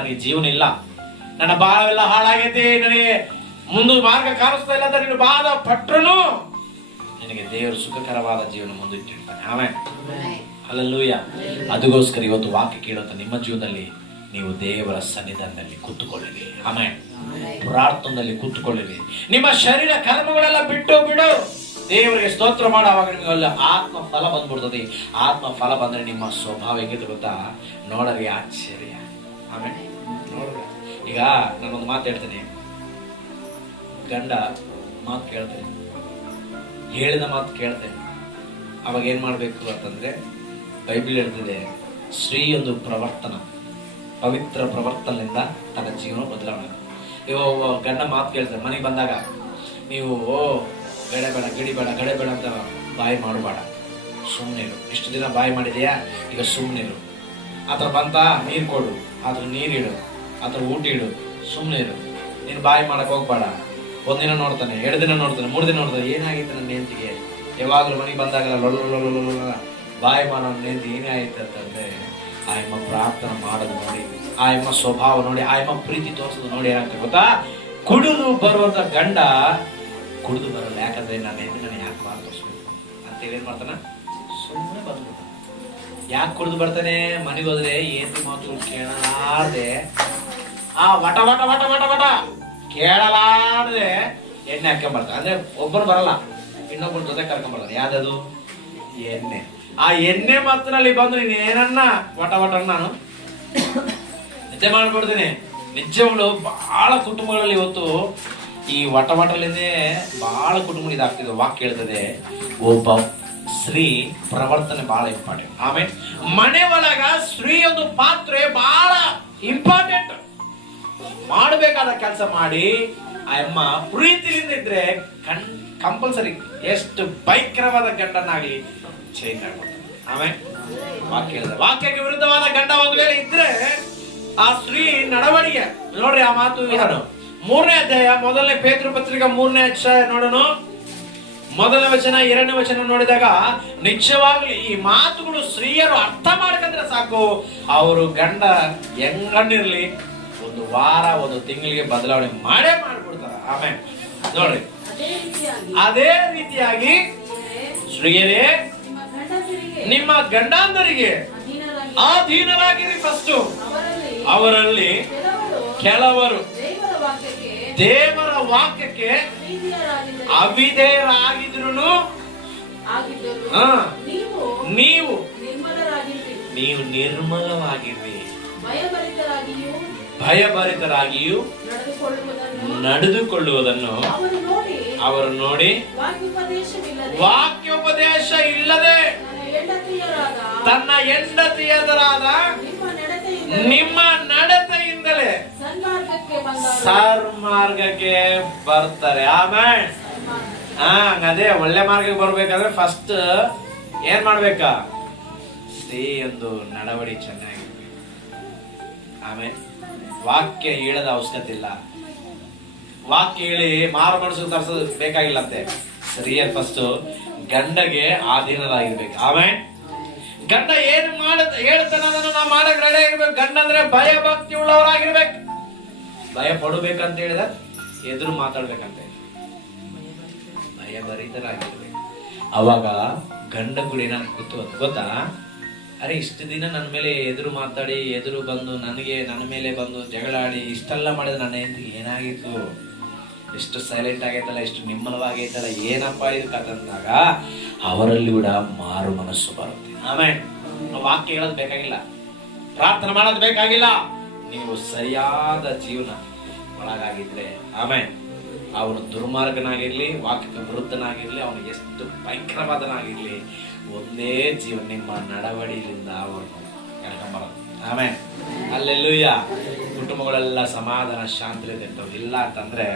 ನನಗೆ ಜೀವನ ಇಲ್ಲ, ನನ್ನ ಬಾಳೆಲ್ಲ ಹಾಳಾಗೈತಿ, ನನಗೆ ಮುಂದೆ ಮಾರ್ಗ ಕಾಣಿಸ್ತಾ ಇಲ್ಲ ಅಂತ ನೀನು ಬಾಧ ಪಟ್ರು ನಿನಗೆ ದೇವರು ಸುಖಕರವಾದ ಜೀವನ ಮುಂದಿಟ್ಟಿರ್ತಾನೆ. Amen, hallelujah. ಅದಕ್ಕೋಸ್ಕರ ಇವತ್ತು ವಾಕ್ಯ ಕೇಳುತ್ತ ನಿಮ್ಮ ಜೀವನದಲ್ಲಿ ನೀವು ದೇವರ ಸನ್ನಿಧಾನದಲ್ಲಿ ಕೂತುಕೊಳ್ಳಿರಿ. ಆಮೆನ್. ಪ್ರಾರ್ಥನೆಯಲ್ಲಿ ಕೂತುಕೊಳ್ಳಿರಿ. ನಿಮ್ಮ ಶರೀರ ಕರ್ಮಗಳೆಲ್ಲ ಬಿಟ್ಟು ಬಿಡು, ದೇವರಿಗೆ ಸ್ತೋತ್ರ ಮಾಡುವಾಗ ನಿಮಗೆ ಆತ್ಮ ಫಲ ಬಂದ್ಬಿಡ್ತದೆ. ಆತ್ಮ ಫಲ ಬಂದ್ರೆ ನಿಮ್ಮ ಸ್ವಭಾವ ಹೇಗಿದ್ದು ಗೊತ್ತಾ? ನೋಡ್ರಿ ಆಶ್ಚರ್ಯ. ಆಮೇಲೆ ನೋಡ್ರಿ, ಈಗ ನಾನೊಂದು ಮಾತು ಹೇಳ್ತೇನೆ. ಗಂಡ ಮಾತು ಕೇಳ್ತೇನೆ, ಹೇಳಿದ ಮಾತು ಕೇಳ್ತೇನೆ. ಅವಾಗ ಏನ್ ಮಾಡ್ಬೇಕು ಅಂತಂದ್ರೆ, ಬೈಬಲ್ ಹೇಳ್ತದೆ, ಸ್ತ್ರೀ ಒಂದು ಪ್ರವರ್ತನ, ಪವಿತ್ರ ಪ್ರವರ್ತನದಿಂದ ತನ್ನ ಜೀವನ ಬದಲಾವಣೆ. ಇವಾಗ ಗಂಡ ಮಾತು ಕೇಳ್ತಾರೆ, ಮನೆಗೆ ಬಂದಾಗ ನೀವು ಬೇಡ ಬೇಡ ಗಿಡಿ ಬೇಡ ಗಡೆ ಬೇಡ ಅಂತ ಬಾಯಿ ಮಾಡಬೇಡ, ಸುಮ್ಮನೆ ಇರು. ಇಷ್ಟು ದಿನ ಬಾಯಿ ಮಾಡಿದೆಯಾ, ಈಗ ಸುಮ್ಮನೆ ಇರು. ಆತರ ಬಂತ ನೀರು ಕೊಡು, ಅದ್ರ ನೀರಿಡು, ಅದ್ರ ಊಟ ಇಡು, ಸುಮ್ಮನೆ ಇರು. ನೀನು ಬಾಯಿ ಮಾಡಕ್ ಹೋಗ್ಬೇಡ. ಒಂದಿನ ನೋಡ್ತಾನೆ, 2 ದಿನ ನೋಡ್ತಾನೆ, 3 ದಿನ ನೋಡ್ತಾನೆ, ಏನಾಗಿತ್ತು ನನ್ನ ಹೆಂಡತಿಗೆ? ಯಾವಾಗಲೂ ಮನೆಗೆ ಬಂದಾಗಲ್ಲ ಲೊಲ್ಲ ಬಾಯಿ ಮಾಡೋ ಹೆಂಡತಿ ಏನೇ ಆಯ್ತು ಅಂತಂದ್ರೆ, ಆ ಎಮ್ಮ ಪ್ರಾರ್ಥನೆ ಮಾಡೋದು ನೋಡಿ, ಆ ಎಮ್ಮ ಸ್ವಭಾವ ನೋಡಿ, ಆ ಎಮ್ಮ ಪ್ರೀತಿ ತೋರಿಸೋದು ನೋಡಿ ಏನಾಗ್ತದೆ ಗೊತ್ತಾ? ಕುಡಿದು ಬರುವಂತ ಗಂಡ ಕುಡಿದು ಬರಲ್ಲ. ಯಾಕಂದ್ರೆ ನನ್ನ ಹೆಂಡತಿ ನಾನು ಯಾಕೆ ಮಾತು ತೋರಿಸ್ಬೇಕು ಅಂತೇಳಿ ಏನ್ ಮಾಡ್ತಾನ? ಸುಮ್ಮನೆ ಬಂದ್ಬಿಡ್ತಾನೆ. ಯಾಕೆ ಕುಡಿದು ಬರ್ತಾನೆ? ಮನೆಗೆ ಹೋದ್ರೆ ಏನು ಮಾತು ಕೇಳಲಾರ್ದೆ, ಆ ವಟ ವಟ ವಟ ವಟ ವಟ ಕೇಳಲಾರ್ದೆ ಎಣ್ಣೆ ಹಾಕೊಂಡ್ಬರ್ತಾನೆ. ಅಂದ್ರೆ ಒಬ್ಬರು ಬರಲ್ಲ, ಇನ್ನೊಬ್ಬರ ಜೊತೆ ಕರ್ಕೊಂಡ್ಬರ್ತಾನೆ. ಯಾವ್ದದು? ಎಣ್ಣೆ. ಆ ಎಣ್ಣೆ ಮಾತಿನಲ್ಲಿ ಬಂದು ನೀನು ಏನನ್ನ ವಟ ವಟ ನಾನು ನಿಜ ಮಾಡ್ಬಿಡ್ತೀನಿ. ನಿಜಗಳು ಬಹಳ ಕುಟುಂಬಗಳಲ್ಲಿ ಇವತ್ತು ಈ ವಟ ವಟಲಿಂದೇ ಬಹಳ ಕುಟುಂಬ ಇದಾಗ್ತಿದೆ. ವಾಕ್ಯ ಹೇಳ್ತದೆ, ಒಬ್ಬ ಸ್ತ್ರೀ ಪ್ರವರ್ತನೆ ಬಹಳ ಇಂಪಾರ್ಟೆಂಟ್. ಆಮೇಲೆ ಮನೆ ಒಳಗ ಸ್ತ್ರೀ ಒಂದು ಪಾತ್ರೆ ಬಹಳ ಇಂಪಾರ್ಟೆಂಟ್. ಮಾಡಬೇಕಾದ ಕೆಲಸ ಮಾಡಿ ಆ ಅಮ್ಮ ಪ್ರೀತಿಯಿಂದ ಇದ್ರೆ ಕಂಪಲ್ಸರಿ ಎಷ್ಟು ಭಯಂಕರವಾದ ಗಂಡನಾಗ್ಲಿ ಚೇಂಜ್ ಆಗ್ಬಿಡ್ತಾರೆ. ಆಮೇಲೆ ವಾಕ್ಯ ಹೇಳಿದ್ರೆ, ವಾಕ್ಯಕ್ಕೆ ವಿರುದ್ಧವಾದ ಗಂಡ ಒಂದು ವೇಳೆ ಇದ್ರೆ ಆ ಸ್ತ್ರೀ ನಡವಳಿಕೆ ನೋಡ್ರಿ. ಆ ಮಾತು ನೋಡೋಣ, 3ನೇ ಅಧ್ಯಾಯ 1ನೇ ಪೇತ್ರ ಪತ್ರಿಕೆ 3ನೇ ಅಧ್ಯಾಯ ನೋಡೋಣ. 1ನೇ ವಚನ 2ನೇ ವಚನ ನೋಡಿದಾಗ ನಿಜವಾಗ್ಲಿ ಈ ಮಾತುಗಳು ಸ್ತ್ರೀಯರು ಅರ್ಥ ಮಾಡ್ಕೊಂಡ್ರೆ ಸಾಕು, ಅವರು ಗಂಡ ಹೆಂಗಣ್ಣಿರ್ಲಿ ಒಂದು ವಾರ ಒಂದು ತಿಂಗಳಿಗೆ ಬದಲಾವಣೆ ಮಾಡೇ ಮಾಡ್ಬಿಡ್ತಾರ. ಆಮೇಲೆ ನೋಡ್ರಿ, ಅದೇ ರೀತಿಯಾಗಿ ಸ್ತ್ರೀಯರೇ ನಿಮ್ಮ ಗಂಡಂದರಿಗೆ ಅಧೀನರಾಗಿರಿ. ಫಸ್ಟ್ ಅವರಲ್ಲಿ ಕೆಲವರು ದೇವರ ವಾಕ್ಯಕ್ಕೆ ಅವಿಧೇಯರಾಗಿದ್ರು ನೀವು ನಿರ್ಮಲವಾಗಿರ್ರಿ, ಭಯಭರಿತರಾಗಿಯೂ ನಡೆದುಕೊಳ್ಳುವುದನ್ನು ಅವರು ನೋಡಿ ವಾಕ್ಯೋಪದೇಶ ಇಲ್ಲದೆ ತನ್ನ ಹೆಂಡತಿಯರಾದ ನಿಮ್ಮ ನಡತೆಯಿಂದಲೇ ಸನ್ಮಾರ್ಗಕ್ಕೆ ಬರ್ತಾರೆ. ಆಮೇಲೆ ಅದೇ ಒಳ್ಳೆ ಮಾರ್ಗಕ್ಕೆ ಬರ್ಬೇಕಾದ್ರೆ ಫಸ್ಟ್ ಏನ್ ಮಾಡ್ಬೇಕಾ? ಸ್ತ್ರೀ ಒಂದು ನಡವಳಿ ಚೆನ್ನಾಗಿರ್ಬೇಕು. ಆಮೇಲೆ ವಾಕ್ಯ ಹೇಳದ ಅವಶ್ಯಕತೆ ಇಲ್ಲ. ವಾಕ್ಯ ಹೇಳಿ ಮಾರು ಮನಸ್ಸು ತರಿಸೋದು ಬೇಕಾಗಿಲ್ಲಂತೆ. ಸ್ತ್ರೀಯರ್ ಫಸ್ಟ್ ಗಂಡಗೆ ಆಧೀನರಾಗಿರ್ಬೇಕು. ಆಮೇಲೆ ಗಂಡ ಏನು ಹೇಳ್ತಾನ ಅದನ್ನು ನಾವು ಮಾಡಕ್ ರೆಡಿ ಆಗಿರ್ಬೇಕು. ಗಂಡ ಅಂದ್ರೆ ಭಯ ಭಕ್ತಿ ಉಳ್ಳವರಾಗಿರ್ಬೇಕು. ಭಯ ಪಡಬೇಕಂತ ಹೇಳಿದ ಎದುರು ಮಾತಾಡ್ಬೇಕಂತ, ಭಯಭರಿತರಾಗಿರ್ಬೇಕು. ಅವಾಗ ಗಂಡ ಕೂಡ ಏನಾಗ್ತಿತ್ತು ಗೊತ್ತಾ? ಅರೆ ಇಷ್ಟು ದಿನ ನನ್ನ ಮೇಲೆ ಎದುರು ಮಾತಾಡಿ ಎದುರು ಬಂದು ನನ್ನ ಮೇಲೆ ಬಂದು ಜಗಳಾಡಿ ಇಷ್ಟೆಲ್ಲ ಮಾಡಿದ ನನ್ನ ಹೆಂಡತಿಗೆ ಏನಾಗಿತ್ತು? ಎಷ್ಟು ಸೈಲೆಂಟ್ ಆಗೈತಲ್ಲ, ಎಷ್ಟು ನಿಮ್ಮಲವಾಗೈತಲ್ಲ, ಏನಪ್ಪ ಇದು ಕಥಂದಾಗ ಅವರಲ್ಲಿ ಕೂಡ ಮಾರು ಮನಸ್ಸು ಬರುತ್ತೆ. ಆಮೇಲೆ ವಾಕ್ಯ ಹೇಳೋದು ಬೇಕಾಗಿಲ್ಲ, ಪ್ರಾರ್ಥನೆ ಮಾಡೋದು ಬೇಕಾಗಿಲ್ಲ. ನೀವು ಸರಿಯಾದ ಜೀವನ ಒಳಗಾಗಿದ್ರೆ ಆಮೇಲೆ ಅವನು ದುರ್ಮಾರ್ಗನಾಗಿರ್ಲಿ, ವಾಕ್ಯಕ್ಕೆ ವಿರುದ್ಧನಾಗಿರ್ಲಿ, ಅವನು ಎಷ್ಟು ಭಯಂಕರವಾದನಾಗಿರ್ಲಿ, ಒಂದೇ ಜೀವನ ನಿಮ್ಮ ನಡವಳಿಯಿಂದ ಅವನು ಕಳ್ಕೊಂಬರೋದು. ಆಮೇಲೆ ಅಲ್ಲೆಲ್ಲೂಯ್ಯ ಕುಟುಂಬಗಳೆಲ್ಲ ಸಮಾಧಾನ ಶಾಂತಿ ಇರ್ತಾವೆ. ಇಲ್ಲ ಅಂತಂದ್ರೆ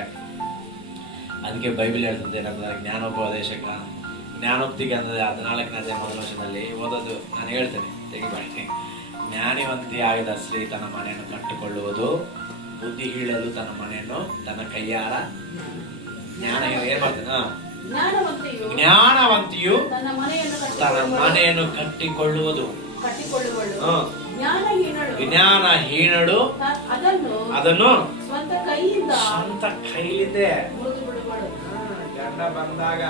ಅದಕ್ಕೆ ಬೈಬಲ್ ಹೇಳ್ತದೆ ಏನಂದ್ರೆ, ಜ್ಞಾನೋಕ್ತಿಗೆ ಅಂದ್ರೆ 14ನೇ ಅಧ್ಯಾಯ 1ನೇ ವಚನದಲ್ಲಿ ಓದೋದು ನಾನು ಹೇಳ್ತೇನೆ, ತೆಗಿಬೇಡಿ. ಜ್ಞಾನಿವಂತಿ ಆಗಿದ ಸ್ತ್ರೀ ತನ್ನ ಮನೆಯನ್ನು ಕಟ್ಟಿಕೊಳ್ಳುವುದು, ಬುದ್ಧಿ ಹೇಳಲು ತನ್ನ ಮನೆಯನ್ನು ತನ್ನ ಕೈಯಾರ ಜ್ಞಾನ ಏನ್ ಮಾಡ್ತಾನೆ? ಜ್ಞಾನವಂತಿಯು ತನ್ನ ಮನೆಯನ್ನು ಕಟ್ಟಿಕೊಳ್ಳುವುದು. ಕಟ್ಟಿಕೊಳ್ಳುವಳು. ಜ್ಞಾನಹೀನಳು ಅದನ್ನು ಸ್ವಂತ ಕೈಲಿಂದೆ ಗಂಡ ಬಂದಾಗ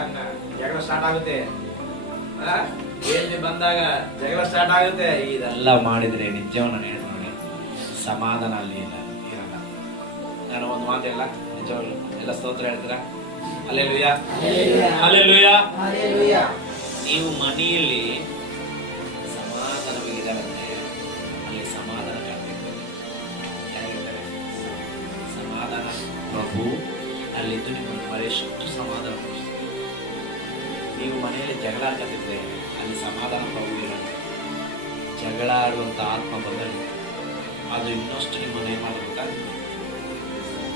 ಜಗಳ ಸ್ಟಾರ್ಟ್ ಆಗುತ್ತೆ, ಬಂದಾಗ ಜಗಳ ಸ್ಟಾರ್ಟ್ ಆಗುತ್ತೆ. ಇದೆಲ್ಲ ಮಾಡಿದ್ರೆ ನಿಜವನ್ನ ಹೇಳ್ತೀನಿ ನೋಡಿ, ಸಮಾಧಾನ ಅಲ್ಲಿ ಇರಲ್ಲ. ನಾನು ಒಂದು ಮಾತು ಹೇಳ, ನಿಜವಾಗ್ಲು ಎಲ್ಲ ಸ್ತೋತ್ರ ಹೇಳ್ತೀರಾ? Hallelujah, hallelujah. ನೀವು ಮನೆಯಲ್ಲಿ ಸಮಾಧಾನವಾಗಿದ್ದಾರಂದ್ರೆ ಅಲ್ಲಿ ಸಮಾಧಾನ ಕಾಣಬೇಕು. ಯಾರಿರ್ತಾರೆ? ಸಮಾಧಾನ ಪ್ರಭು ಅಲ್ಲಿದ್ದು ನಿಮ್ಮನ್ನು ಮರೆಯಷ್ಟು ಸಮಾಧಾನ ಪಡಿಸ್ತಾರೆ. ನೀವು ಮನೆಯಲ್ಲಿ ಜಗಳ ಆಡ್ತಿದ್ರೆ ಅಲ್ಲಿ ಸಮಾಧಾನ ಪ್ರಭು ಇರಲ್ಲ. ಜಗಳ ಆಡುವಂತ ಆತ್ಮ ಬಂದಲ್ಲಿ ಅದು ಇನ್ನಷ್ಟು ನಿಮ್ಮನ್ನು ಏನ್ ಮಾಡಬೇಕಾ?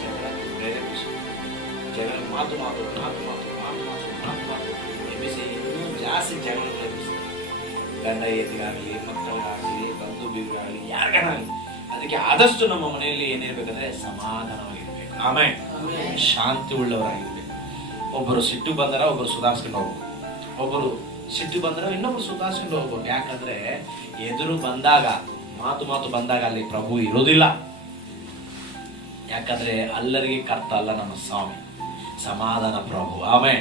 ಜಗಳ ಪ್ರೇರೇಪಿಸಿ, ಜಗಳ ಮಾತು ಮಾತು ಮಾತು ಮಾತು ಮಾತು ಮಾತು ಮಾತು ಮಾತು ಎಬ್ಬಿಸಿ ಇನ್ನೂ ಜಾಸ್ತಿ ಜಗಳ ಎಬ್ಬಿಸಿ, ಗಂಡ ಹೆಂಡತಿಗಾಗಲಿ, ಮಕ್ಕಳಿಗಾಗಲಿ, ಬಂಧು ಬೀಗರಾಗಲಿ, ಯಾರಿಗಾಗಲಿ. ಅದಕ್ಕೆ ಆದಷ್ಟು ನಮ್ಮ ಮನೆಯಲ್ಲಿ ಏನಿರ್ಬೇಕಂದ್ರೆ ಸಮಾಧಾನವಾಗಿರ್ಬೇಕು. ಆಮೇಲೆ ಶಾಂತಿ ಉಳ್ಳವರಾಗಿರ್ಬೇಕು. ಒಬ್ಬರು ಸಿಟ್ಟು ಬಂದರ ಒಬ್ಬರು ಸುಧಾರಿಸ್ಕೊಂಡು ಹೋಗ್ಬೇಕು, ಒಬ್ಬರು ಸಿಟ್ಟು ಬಂದರೆ ಇನ್ನೊಬ್ರು ಸುಧಾರಿಸ್ಕೊಂಡು ಹೋಗ್ಬೇಕು. ಯಾಕಂದ್ರೆ ಎದುರು ಬಂದಾಗ ಮಾತು ಮಾತು ಬಂದಾಗ ಅಲ್ಲಿ ಪ್ರಭು ಇರೋದಿಲ್ಲ. ಯಾಕಂದ್ರೆ ಅಲ್ಲರಿಗೆ ಕರ್ತ ಅಲ್ಲ ನಮ್ಮ ಸ್ವಾಮಿ, ಸಮಾಧಾನ ಪ್ರಭು. ಆಮೇಲೆ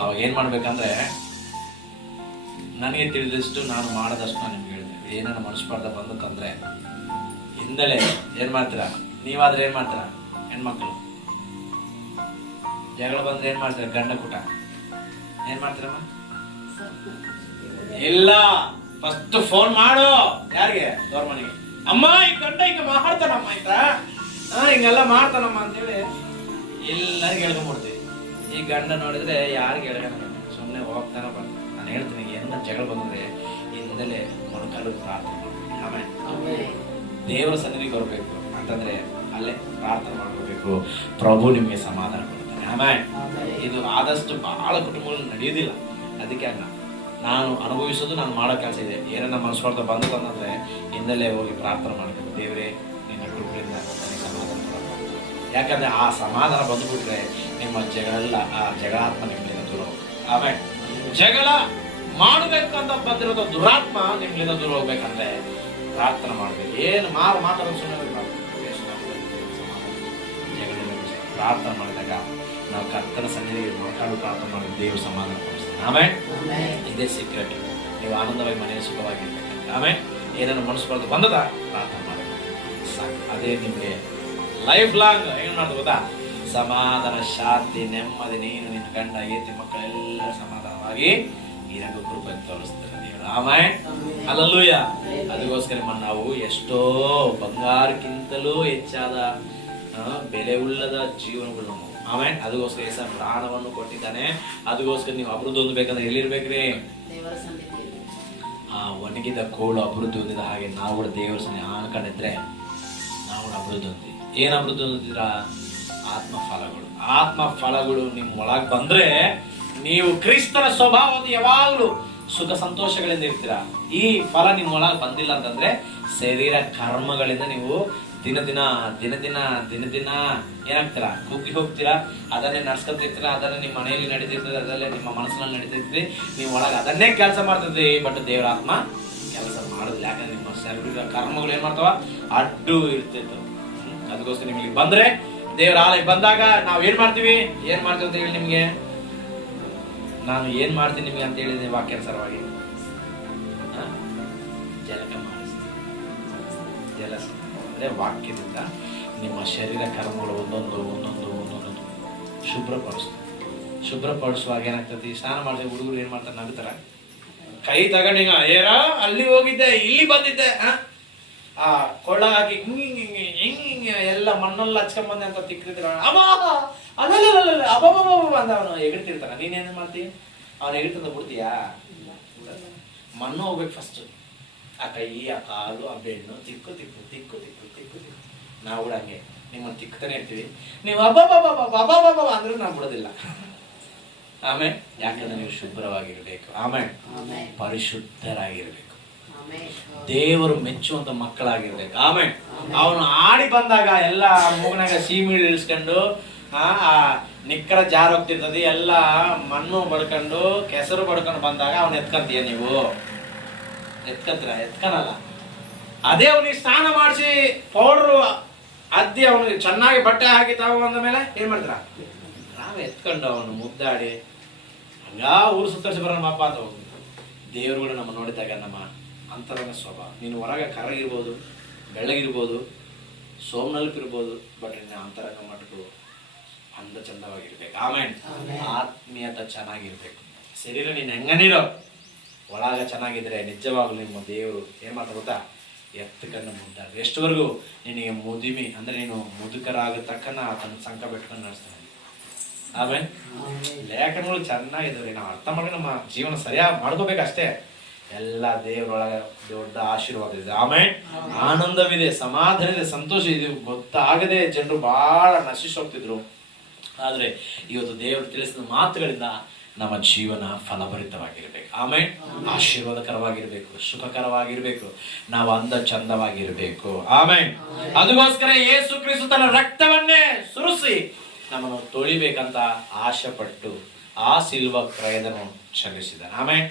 ಅವಾಗ ಏನ್ ಮಾಡ್ಬೇಕಂದ್ರೆ, ನನಗೆ ತಿಳಿದಷ್ಟು ನಾನು ಮಾಡದಷ್ಟು ನಾನು ನಿಮ್ಗೆ ಹೇಳಿದೆ. ಏನಾರ ಮನಸ್ಪಾರ್ಧ ಬಂದಕ್ಕಂದ್ರೆ ಹಿಂದಲೇ ಏನ್ ಮಾಡ್ತೀರಾ? ನೀವಾದ್ರೆ ಏನ್ ಮಾಡ್ತೀರಾ? ಹೆಣ್ಮಕ್ಳು ಜಗಳ ಬಂದ್ರೆ ಏನ್ ಮಾಡ್ತೀರಾ? ಗಂಡ ಕೂಟ ಏನ್ ಮಾಡ್ತೀರಮ್ಮ? ಇಲ್ಲ, ಫಸ್ಟ್ ಫೋನ್ ಮಾಡು. ಯಾರಿಗೆ? ಅವ್ರ ಮನೆಗೆ. ಅಮ್ಮ ಈ ಗಂಡ ಈಗ ಮಾಡ್ತಾನಮ್ಮ, ಆಯ್ತಾ ಹಿಂಗೆಲ್ಲ ಮಾಡ್ತಾನಮ್ಮ ಅಂತೇಳಿ ಎಲ್ಲರಿಗೂ ಹೇಳ್ಕೊಂಡ್ಬಿಡ್ತೀವಿ. ಈ ಗಂಡ ನೋಡಿದ್ರೆ ಯಾರಿಗೆ ಹೇಳ್ಕೊಂಡ, ಸುಮ್ಮನೆ ಹೋಗ್ತಾನ ಬರ್ತಾನೆ. ನಾನು ಹೇಳ್ತೀನಿ, ಏನ ಜಗಳ ಬಂದ್ರೆ ಹಿಂದಲೇ ಮೊಣಕಾಲು ಪ್ರಾರ್ಥನೆ ಮಾಡ್ಬೇಕು. ಆಮೇಲೆ ದೇವರ ಸನ್ನಿಧಿಗೆ ಬರಬೇಕು ಅಂತಂದ್ರೆ ಅಲ್ಲೇ ಪ್ರಾರ್ಥನೆ ಮಾಡ್ಕೋಬೇಕು. ಪ್ರಭು ನಿಮ್ಗೆ ಸಮಾಧಾನ ಕೊಡ್ತಾನೆ. ಆಮೇಲೆ ಇದು ಆದಷ್ಟು ಬಹಳ ಕುಟುಂಬಗಳು ನಡೆಯೋದಿಲ್ಲ. ಅದಕ್ಕೆ ನಾನು ಅನುಭವಿಸೋದು ನಾನು ಮಾಡೋ ಕೆಲಸ ಇದೆ. ಏನನ್ನ ಮನಸ್ಪರ್ಧ ಬಂದು ಅಂತಂದ್ರೆ ಹಿಂದಲೇ ಹೋಗಿ ಪ್ರಾರ್ಥನೆ ಮಾಡಬೇಕು. ದೇವರೇ ನಿನ್ನ ಕುಟುಂಬದಿಂದ ನನಗೆ ಸಮಾಧಾನ ಕೊಡಬೇಕು. ಯಾಕಂದ್ರೆ ಆ ಸಮಾಧಾನ ಬಂದ್ಬಿಟ್ರೆ ನಿಮ್ಮ ಜಗಳ ಆ ಜಗಳಾತ್ಮ ನಿಮ್ಮಿಂದ ದೂರ ಹೋಗ್ಬೇಕು. ಆಮೇಲೆ ಜಗಳ ಮಾಡ್ಬೇಕಂತ ಬಂದಿರೋದು ದುರಾತ್ಮ ನಿಮ್ಮಿಂದ ದೂರ ಹೋಗ್ಬೇಕಂದ್ರೆ ಪ್ರಾರ್ಥನೆ ಮಾಡ್ಬೇಕು. ಏನು ಮಾತಾಡೋದು ಸುಮ್ಮನೆ ಪ್ರಾರ್ಥನೆ ಮಾಡಿದಾಗ ನಾವು ಕರ್ತನ ಸನ್ನಿಧಿಗೆ ಮೊಣಕಾಲು ಪ್ರಾರ್ಥನೆ ಮಾಡಿ ದೇವರು ಸಮಾಧಾನ ಪಡಿಸ್ತಾನೆ. ಆಮೇಲೆ ಇದೇ ಸೀಕ್ರೆಟ್. ನೀವು ಆನಂದವಾಗಿ ಮನೆಯ ಸುಖವಾಗಿರ್ಬೇಕಂದ್ರೆ ಆಮೇಲೆ ಏನನ್ನು ಮನಸ್ಸು ಬಂದದ ಪ್ರಾರ್ಥನೆ ಮಾಡಬೇಕು ಸಾಕು. ಅದೇ ನಿಮಗೆ ಲೈಫ್ ಲಾಂಗ್ ಏನ್ ಮಾಡೋದು ಗೊತ್ತಾ? ಸಮಾಧಾನ, ಶಾಂತಿ, ನೆಮ್ಮದಿ, ನೀನು ನಿನ್ನ ಗಂಡ ಏತಿ ಮಕ್ಕಳೆಲ್ಲ ಸಮಾಧಾನವಾಗಿ ಇರಬೇಕು. ಕೃಪೆ ತೋರಿಸ್ತಾರೆ ದೇವರು. ಆಮೇಲೆ ಹಲ್ಲೆಲೂಯ. ಅದಕ್ಕೋಸ್ಕರ ನಾವು ಎಷ್ಟೋ ಬಂಗಾರಕ್ಕಿಂತಲೂ ಹೆಚ್ಚಾದ ಬೆಲೆ ಉಳ್ಳದ ಜೀವನಗಳು. ಆಮೇಲೆ ಅದಕ್ಕೋಸ್ಕರ ಯೇಸು ಪ್ರಾಣವನ್ನು ಕೊಟ್ಟಿದ್ದಾನೆ. ಅದಕ್ಕೋಸ್ಕರ ನೀವು ಅಭಿವೃದ್ಧಿ ಹೊಂದಬೇಕಂದ್ರೆ ಎಲ್ಲಿರ್ಬೇಕ್ರಿ? ಆ ಒಣಗಿದ ಕೋಳು ಅಭಿವೃದ್ಧಿ ಹೊಂದಿದ ಹಾಗೆ ನಾವು ಕೂಡ ದೇವರ ಸನ್ನಿಧಿ ಆನ್ಕೊಂಡಿದ್ರೆ ನಾವು ಕೂಡ ಅಭಿವೃದ್ಧಿ ಹೊಂದಿ. ಏನ್ ಅಭಿವೃದ್ಧಿ ಹೊಂದಿದ್ರ? ಆತ್ಮ ಫಲಗಳು. ಆತ್ಮ ಫಲಗಳು ನಿಮ್ ಒಳಗ್ ಬಂದ್ರೆ ನೀವು ಕ್ರಿಸ್ತನ ಸ್ವಭಾವವನ್ನು ಯಾವಾಗ್ಲೂ ಸುಖ ಸಂತೋಷಗಳಿಂದ ಇರ್ತೀರಾ. ಈ ಫಲ ನಿಮ್ ಒಳಗ್ ಬಂದಿಲ್ಲ ಅಂತಂದ್ರೆ ಶರೀರ ಕರ್ಮಗಳಿಂದ ನೀವು ದಿನ ದಿನ ದಿನ ದಿನ ದಿನ ದಿನ ಏನಾಗ್ತೀರಾ? ಕುಗ್ಗಿ ಹೋಗ್ತೀರಾ. ಅದನ್ನೇ ನಡ್ಸ್ಕೊತಿರ್ತೀರಾ. ಅದನ್ನೇ ನಿಮ್ಮ ಮನೆಯಲ್ಲಿ ನಡೀತಿರ್ತದೆ, ಅದಲ್ಲೇ ನಿಮ್ಮ ಮನಸ್ಸಿನಲ್ಲಿ ನಡೀತಿರ್ತೀರಿ. ನೀವು ಒಳಗೆ ಅದನ್ನೇ ಕೆಲಸ ಮಾಡ್ತಿದ್ರಿ. ಬಟ್ ದೇವರ ಆತ್ಮ ಕೆಲಸ ಮಾಡೋದಿಲ್ಲ. ಯಾಕಂದ್ರೆ ನಿಮ್ಮ ಶರೀರ ಕರ್ಮಗಳು ಏನ್ ಮಾಡ್ತಾವ? ಅಡ್ಡು ಇರ್ತಿರ್ತವೆ. ಅದಕ್ಕೋಸ್ಕರ ನಿಮ್ಗೆ ಬಂದ್ರೆ ದೇವರ ಆಲಯಕ್ಕೆ ಬಂದಾಗ ನಾವ್ ಏನ್ ಮಾಡ್ತೀವಿ ಅಂತ ಹೇಳಿ ನಿಮ್ಗೆ ನಾನು ಏನ್ ಮಾಡ್ತೀನಿ ನಿಮ್ಗೆ ಅಂತ ಹೇಳಿದೆ ವಾಕ್ಯಾನುಸಾರವಾಗಿ ಜಲಕ ಮಾಡಿಸ್ತೀನಿ. ಜಲಸ ಅಂದ್ರೆ ವಾಕ್ಯದಿಂದ ನಿಮ್ಮ ಶರೀರ ಕರ್ಮಗಳು ಒಂದೊಂದು ಶುಭ್ರಪಡಿಸುವಾಗ ಏನಾಗ್ತದೆ? ಸ್ನಾನ ಮಾಡಿದ್ರೆ ಹುಡುಗರು ಏನ್ ಮಾಡ್ತಾರೆ? ನಗ್ತಾರ. ಕೈ ತಗೊಂಡು ಏರ ಅಲ್ಲಿ ಹೋಗಿದ್ದೆ ಇಲ್ಲಿ ಬಂದಿದ್ದೆ ಆ ಕೊಳ್ಳ ಹಾಕಿ ಹಿಂಗೆ ಎಲ್ಲ ಮಣ್ಣೆಲ್ಲ ಹಚ್ಕೊಂಡ್ ಬಂದೆ ಅಂತ ತಿಕ್ಕಿದ್ರ ಅಮ್ಮ ಅಲ್ಲ ಅಬ್ಬಬ್ಬ ಅಂತ ಅವನು ಎಗಡ್ತಿರ್ತಾನ. ನೀನೇನ್ ಮಾಡ್ತೀವಿ? ಅವ್ನು ಎಗಡ್ತಂದ ಬಿಡ್ತೀಯಾ? ಮಣ್ಣು ಹೋಗ್ಬೇಕು ಫಸ್ಟ್. ಆ ಕೈ, ಆ ಕಾಲು, ಆ ಬೆನ್ನು ತಿಕ್ಕು ತಿಕ್ಕು ತಿಕ್ಕು ತಿಕ್ಕು ತಿಕ್ಕು ತಿಕ್ಕು. ನಾವು ಕೂಡ ಹಂಗೆ ನಿಮ್ಮನ್ನು ತಿಕ್ತಾನೆ ಇರ್ತೀವಿ. ನೀವು ಅಬ್ಬಬ್ಬ ಅಂದ್ರೂ ನಾವು ಬಿಡೋದಿಲ್ಲ. ಆಮೇಲೆ ಯಾಕಂದ್ರೆ ನೀವು ಶುಭ್ರವಾಗಿರ್ಬೇಕು. ಆಮೇಲೆ ಪರಿಶುದ್ಧರಾಗಿರ್ಬೇಕು. ದೇವರು ಮೆಚ್ಚುವಂತ ಮಕ್ಕಳಾಗಿರ್ಬೇಕು. ಆಮೇಲೆ ಅವನು ಆಡಿ ಬಂದಾಗ ಎಲ್ಲ ಮೂಗನಾಗ ಸೀಮೀಳು ಇಳಿಸ್ಕೊಂಡು ನಿಕ್ಕರ ಜಾರ್ ಹೋಗ್ತಿರ್ತದೆ. ಎಲ್ಲ ಮಣ್ಣು ಬಡ್ಕೊಂಡು ಕೆಸರು ಬಡ್ಕೊಂಡು ಬಂದಾಗ ಅವನ್ ಎತ್ಕಂತೀಯ ನೀವು? ಎತ್ಕನಲ್ಲ. ಅದೇ ಅವನಿಗೆ ಸ್ನಾನ ಮಾಡಿಸಿ ಪೌಡ್ರು ಅದ್ದಿ ಅವನಿಗೆ ಚೆನ್ನಾಗಿ ಬಟ್ಟೆ ಹಾಕಿ ತಾವು ಅಂದ ಮೇಲೆ ಏನ್ ಮಾಡ್ತಾರ, ನಾವೇ ಎತ್ಕೊಂಡು ಅವನು ಮುದ್ದಾಡಿ ಹಂಗ ಊರು ಸುತ್ತರಿಸಿ ಬರೋಣ ಪಾಪ ಅಂತ ಹೋಗಿ. ದೇವರುಗಳು ನಮ್ಮ ನೋಡಿದಾಗ ನಮ್ಮ ಅಂತರಂಗ ಸ್ವಭಾವ, ನೀನು ಹೊರಗೆ ಕರಗಿರ್ಬೋದು, ಬೆಳ್ಳಗಿರ್ಬೋದು, ಸೋಮನಲ್ಪಿರ್ಬೋದು, ಬಟ್ ನಿನ್ನ ಅಂತರಂಗ ಮಟ್ಟರು ಅಂದ ಚಂದವಾಗಿರ್ಬೇಕು. ಆಮೇಲೆ ಆತ್ಮೀಯತೆ ಚೆನ್ನಾಗಿರ್ಬೇಕು. ಶರೀರ ನೀನು ಹೆಂಗನಿರೋ ಒಳಗ ಚೆನ್ನಾಗಿದ್ರೆ ನಿಜವಾಗ್ಲೂ ನಿಮ್ಮ ದೇವರು ಏನ್ ಮಾಡ್ತಾರೆ ಗೊತ್ತಾ, ಎತ್ತಕನ್ನು ಮುದ್ದಾಡ. ಎಷ್ಟುವರೆಗೂ ನಿನಗೆ ಮುದಿಮಿ ಅಂದ್ರೆ ನೀನು ಮುದುಕರಾಗತಕ್ಕನ ಆತನ ಸಂಕ ಬಿಟ್ಕೊಂಡು ನಡೆಸ್ತಾನೆ. ಆಮೇಲೆ ಲೇಖನಗಳು ಚೆನ್ನಾಗಿದ್ದಾವೆ, ನಾವು ಅರ್ಥ ಮಾಡಿ ನಮ್ಮ ಜೀವನ ಸರಿಯಾಗಿ ಮಾಡ್ಕೋಬೇಕಷ್ಟೇ. ಎಲ್ಲ ದೇವರೊಳಗೆ ದೊಡ್ಡ ಆಶೀರ್ವಾದ ಇದೆ. ಆಮೇಲೆ ಆನಂದವಿದೆ, ಸಮಾಧಾನ ಇದೆ, ಸಂತೋಷ ಇದೆ. ಗೊತ್ತಾಗದೆ ಜನರು ಬಹಳ ನಶಿಸಿ ಹೋಗ್ತಿದ್ರು. ಆದ್ರೆ ಇವತ್ತು ದೇವರು ತಿಳಿಸಿದ ಮಾತುಗಳಿಂದ ನಮ್ಮ ಜೀವನ ಫಲಭರಿತವಾಗಿರ್ಬೇಕು. ಆಮೇಲೆ ಆಶೀರ್ವಾದಕರವಾಗಿರ್ಬೇಕು, ಸುಖಕರವಾಗಿರ್ಬೇಕು, ನಾವು ಅಂದ ಚಂದವಾಗಿರ್ಬೇಕು. ಆಮೇಲೆ ಅದಕ್ಕೋಸ್ಕರ ಯೇಸು ಕ್ರಿಸ್ತ ತನ್ನ ರಕ್ತವನ್ನೇ ಸುರಿಸಿ ನಮ್ಮನ್ನು ತೊಳಿಬೇಕಂತ ಆಶೆ ಪಟ್ಟು ಆ ಸಿಲ್ವ ಕ್ರಯದನ್ನು ಚಲಿಸಿದ. ಆಮೇಲೆ